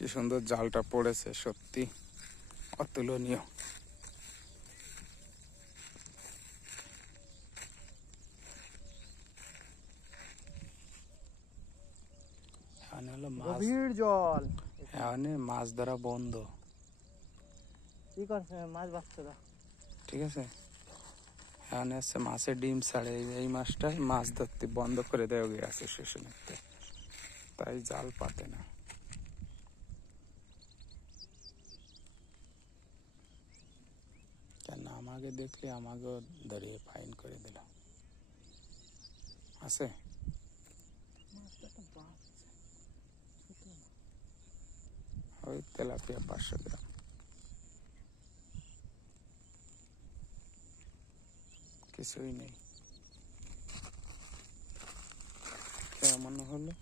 কি সুন্দর জালটা পড়েছে, সত্যি অতুলনীয়। গভীর জল, এখানে মাছ ধরা বন্ধ। কি করছে মাছ বাচ্চারা? ঠিক আছে, এখানে আছে মাছের ডিম ছাড়ে, এই মাছটা মাছ ধরতে বন্ধ করে দেওয়া গেছে সেশনেতে, তাই জাল পাতে না। কেন আমাকে দেখলে আমাকেও ধরিয়ে ফাইন করে দিল। আছে ওই তেলাপিয়া 500 গ্রাম। কিছুই নেই। কেমন হলো?